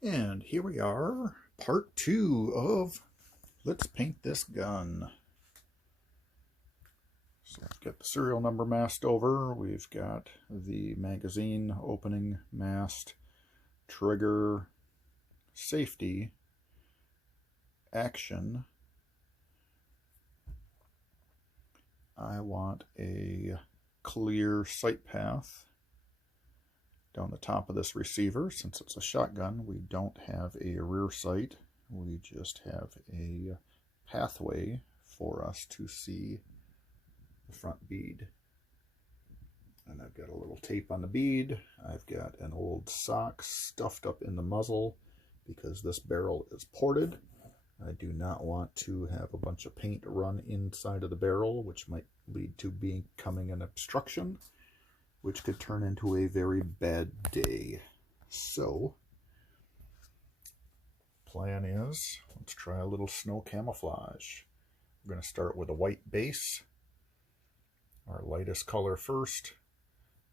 And here we are, part 2 of Let's Paint This Gun. So let's get the serial number masked over. We've got the magazine opening masked, trigger, safety, action. I want a clear sight path down the top of this receiver. Since it's a shotgun, we don't have a rear sight. We just have a pathway for us to see the front bead. And I've got a little tape on the bead. I've got an old sock stuffed up in the muzzle because this barrel is ported. I do not want to have a bunch of paint run inside of the barrel, which might lead to becoming an obstruction, which could turn into a very bad day. So, plan is, let's try a little snow camouflage. We're going to start with a white base, our lightest color first,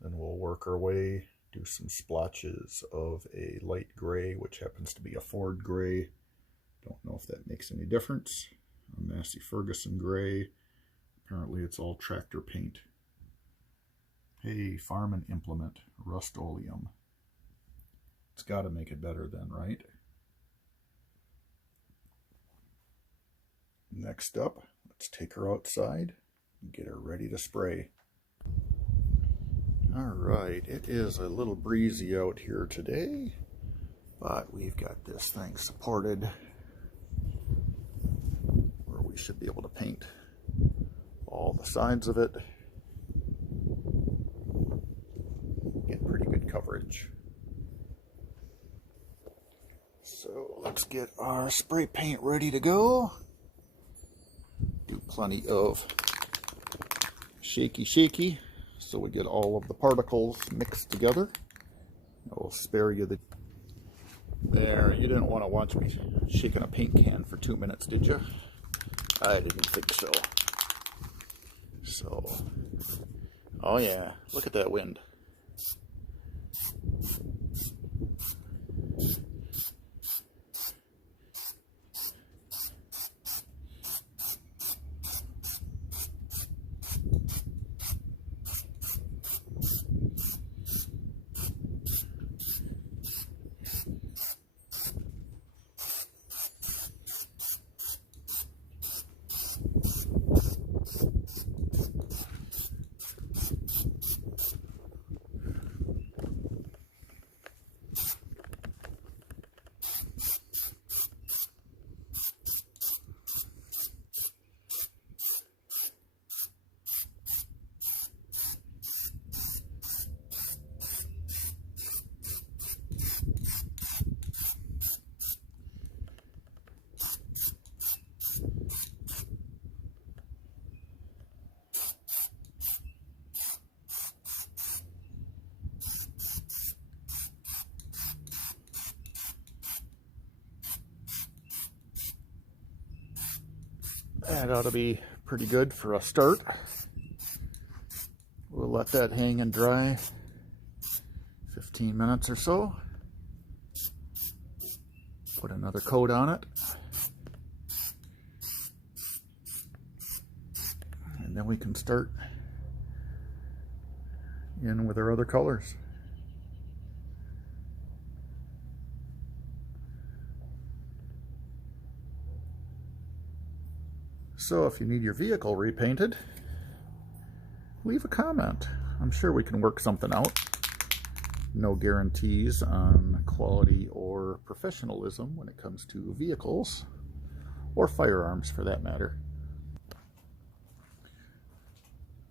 then we'll work our way, do some splotches of a light gray, which happens to be a Ford gray. Don't know if that makes any difference. A Massey Ferguson gray. Apparently it's all tractor paint. Hey, Farm and Implement, Rust-Oleum. It's got to make it better then, right? Next up, let's take her outside and get her ready to spray. Alright, it is a little breezy out here today, but we've got this thing supported where we should be able to paint all the sides of it. Get pretty good coverage. So let's get our spray paint ready to go. Do plenty of shaky so we get all of the particles mixed together. I'll spare you the... There, you didn't want to watch me shaking a paint can for 2 minutes, did you? I didn't think so. So, oh yeah, look at that wind. That ought to be pretty good for a start. We'll let that hang and dry 15 minutes or so. Put another coat on it. And then we can start in with our other colors. So if you need your vehicle repainted, leave a comment. I'm sure we can work something out. No guarantees on quality or professionalism when it comes to vehicles, or firearms for that matter.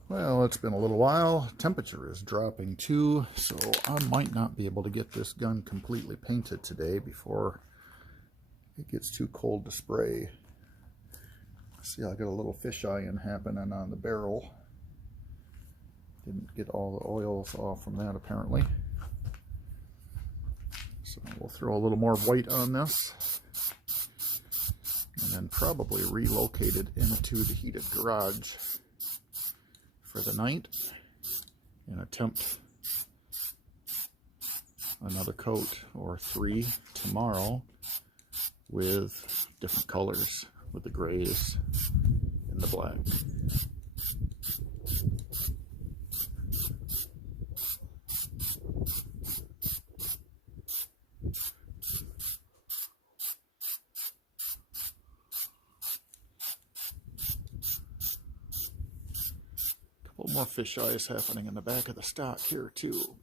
Well, it's been a little while. Temperature is dropping too, so I might not be able to get this gun completely painted today before it gets too cold to spray. See, I got a little fisheye happening on the barrel. Didn't get all the oils off from that apparently. So we'll throw a little more white on this. And then probably relocate it into the heated garage for the night and attempt another coat or 3 tomorrow with different colors, with the grays and the black. Couple more fish eyes happening in the back of the stock here too.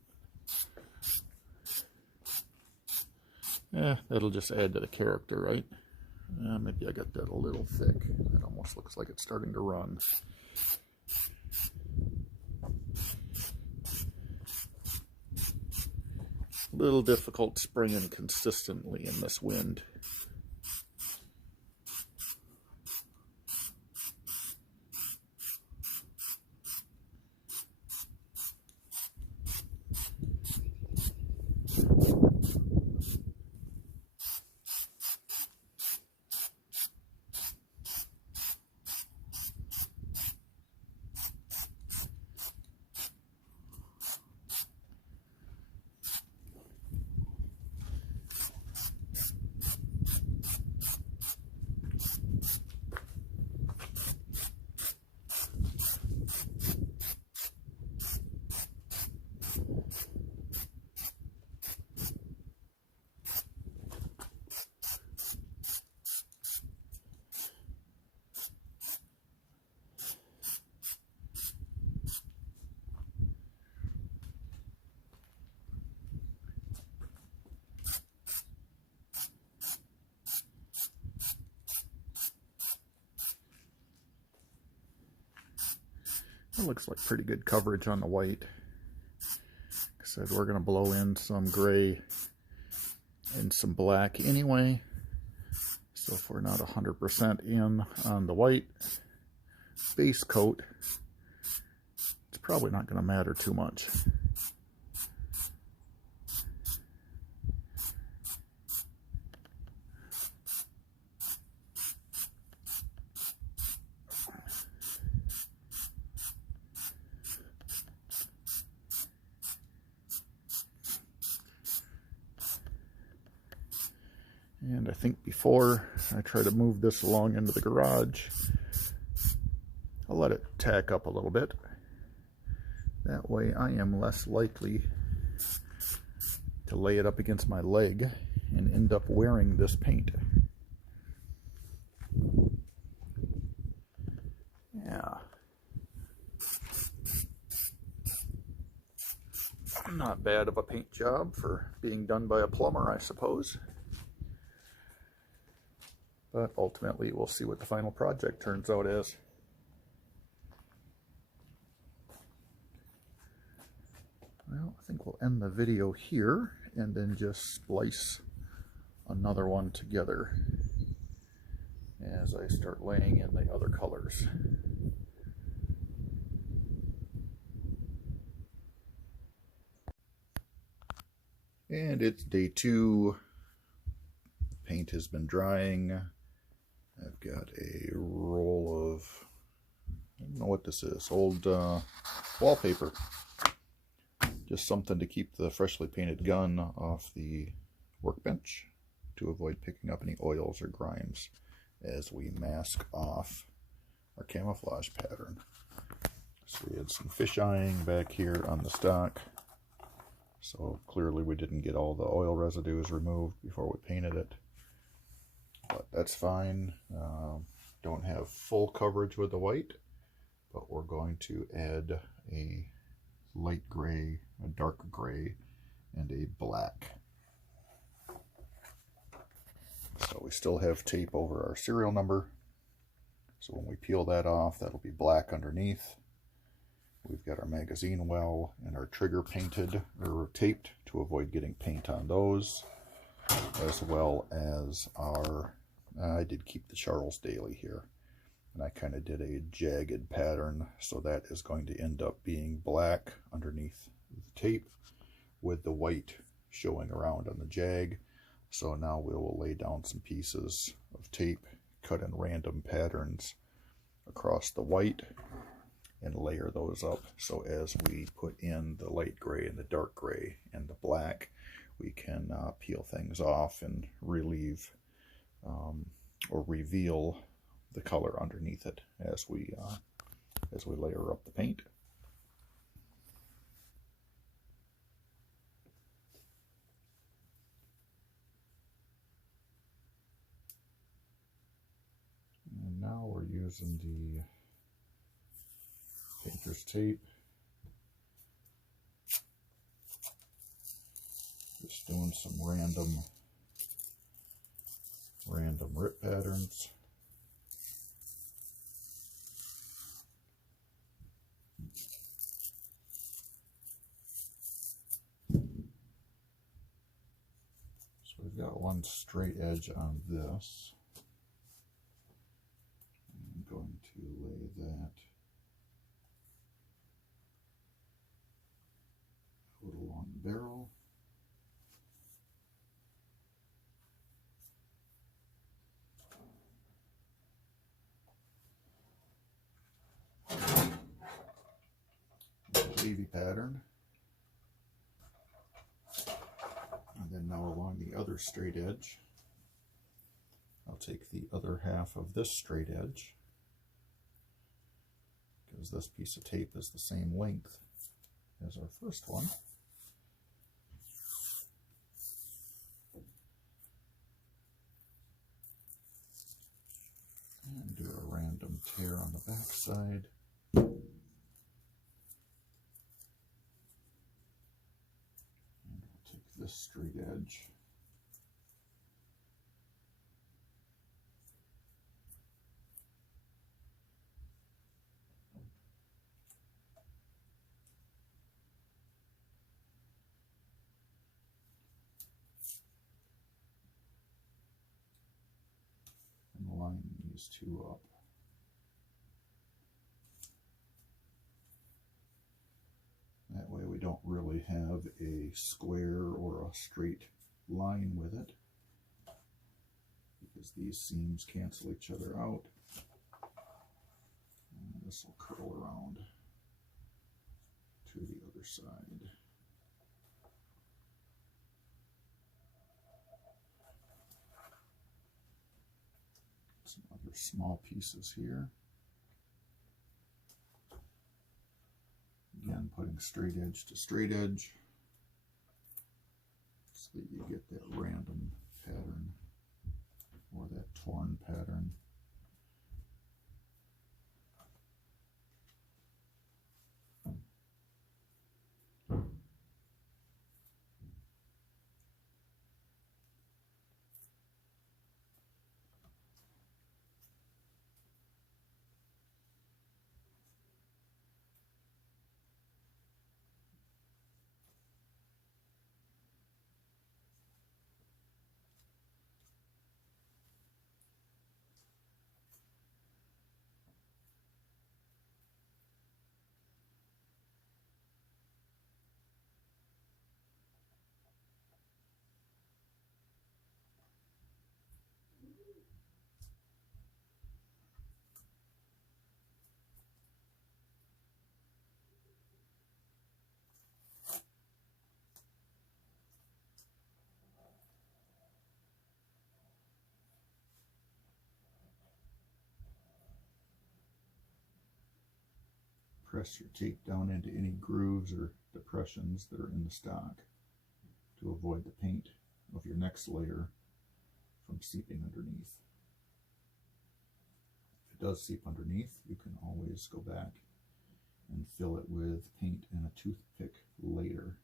That'll just add to the character, right? Maybe I got that a little thick. It almost looks like it's starting to run. A little difficult spraying consistently in this wind. It looks like pretty good coverage on the white. Like I said, we're going to blow in some gray and some black anyway. So if we're not 100% in on the white base coat, it's probably not going to matter too much. And I think before I try to move this along into the garage, I'll let it tack up a little bit. That way I am less likely to lay it up against my leg and end up wearing this paint. Yeah. Not bad of a paint job for being done by a plumber, I suppose. But ultimately, we'll see what the final project turns out as. Well, I think we'll end the video here and then just splice another one together as I start laying in the other colors. And it's day 2. Paint has been drying. I've got a roll of, I don't know what this is, old wallpaper. Just something to keep the freshly painted gun off the workbench to avoid picking up any oils or grimes as we mask off our camouflage pattern. So we had some fish eyeing back here on the stock. So clearly we didn't get all the oil residues removed before we painted it. But that's fine. Don't have full coverage with the white, but we're going to add a light gray, a dark gray, and a black. So we still have tape over our serial number. So when we peel that off, that'll be black underneath. We've got our magazine well and our trigger painted or taped to avoid getting paint on those, as well as our, I did keep the Charles Daily here, and I kind of did a jagged pattern, so that is going to end up being black underneath the tape with the white showing around on the jag. So now we will lay down some pieces of tape, cut in random patterns across the white, and layer those up, so as we put in the light gray and the dark gray and the black, we can peel things off and relieve or reveal the color underneath it as we layer up the paint. And now we're using the painter's tape. Just doing some random rip patterns. So we've got one straight edge on this. I'm going to lay that out along the barrel. Wavy pattern, and then now along the other straight edge, I'll take the other half of this straight edge, because this piece of tape is the same length as our first one, and do a random tear on the back side. This straight edge. And line these two up. That way we don't really have a square or a straight line with it, because these seams cancel each other out. And this will curl around to the other side. Some other small pieces here. Again, putting straight edge to straight edge so that you get that random pattern or that torn pattern. Press your tape down into any grooves or depressions that are in the stock to avoid the paint of your next layer from seeping underneath. If it does seep underneath, you can always go back and fill it with paint and a toothpick later.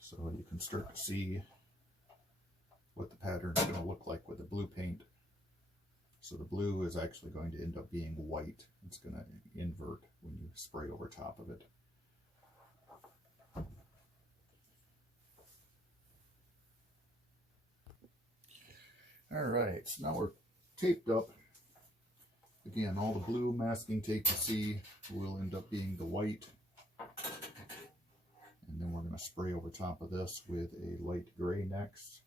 So you can start to see what the pattern is going to look like with the blue paint. So the blue is actually going to end up being white. It's going to invert when you spray over top of it. All right, so now we're taped up. Again, all the blue masking tape you see will end up being the white. And then we're going to spray over top of this with a light gray next.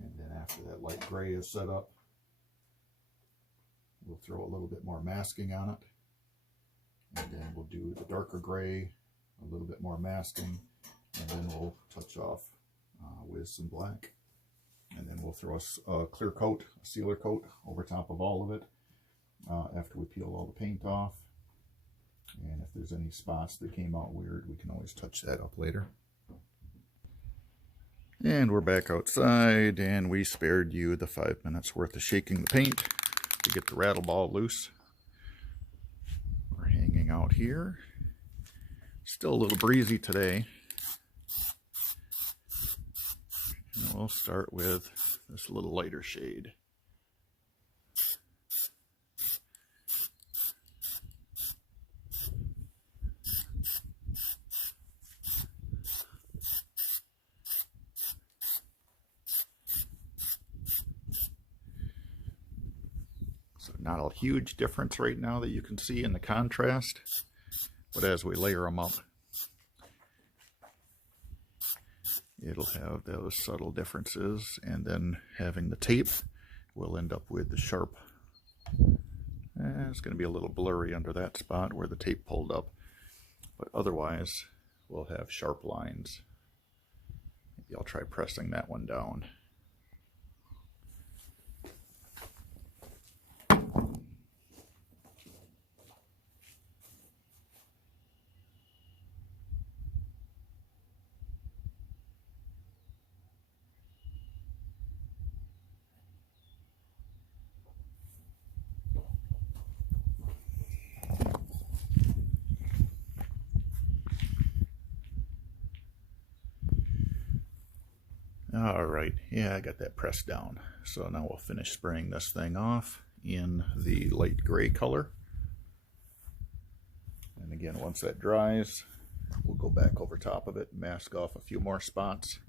And then after that light gray is set up, we'll throw a little bit more masking on it. And then we'll do the darker gray, a little bit more masking, and then we'll touch off with some black. And then we'll throw a clear coat, a sealer coat over top of all of it after we peel all the paint off. And if there's any spots that came out weird, we can always touch that up later. And we're back outside, and we spared you the 5 minutes worth of shaking the paint to get the rattle ball loose. We're hanging out here. Still a little breezy today. And we'll start with this little lighter shade. So not a huge difference right now that you can see in the contrast, but as we layer them up, it'll have those subtle differences, and then having the tape, we'll end up with the sharp. It's going to be a little blurry under that spot where the tape pulled up, but otherwise we'll have sharp lines. Maybe I'll try pressing that one down. All right, yeah, I got that pressed down. So now we'll finish spraying this thing off in the light gray color. And again, once that dries, we'll go back over top of it, mask off a few more spots,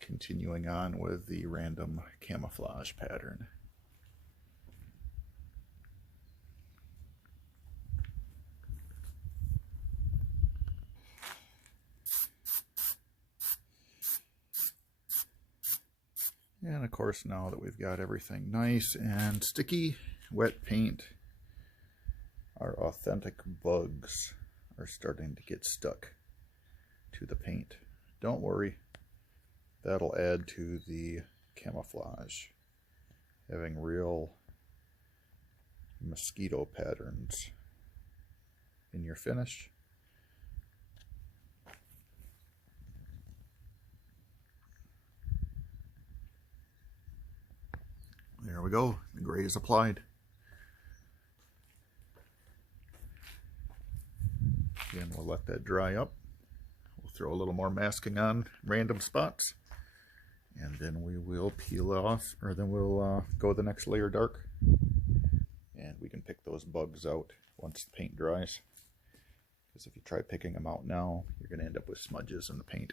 continuing on with the random camouflage pattern. And of course, now that we've got everything nice and sticky, wet paint, our authentic bugs are starting to get stuck to the paint. Don't worry, that'll add to the camouflage, having real mosquito patterns in your finish. There we go, the gray is applied. Again, we'll let that dry up. We'll throw a little more masking on random spots, and then we will peel off, or then we'll go the next layer dark, and we can pick those bugs out once the paint dries. Because if you try picking them out now, you're going to end up with smudges in the paint.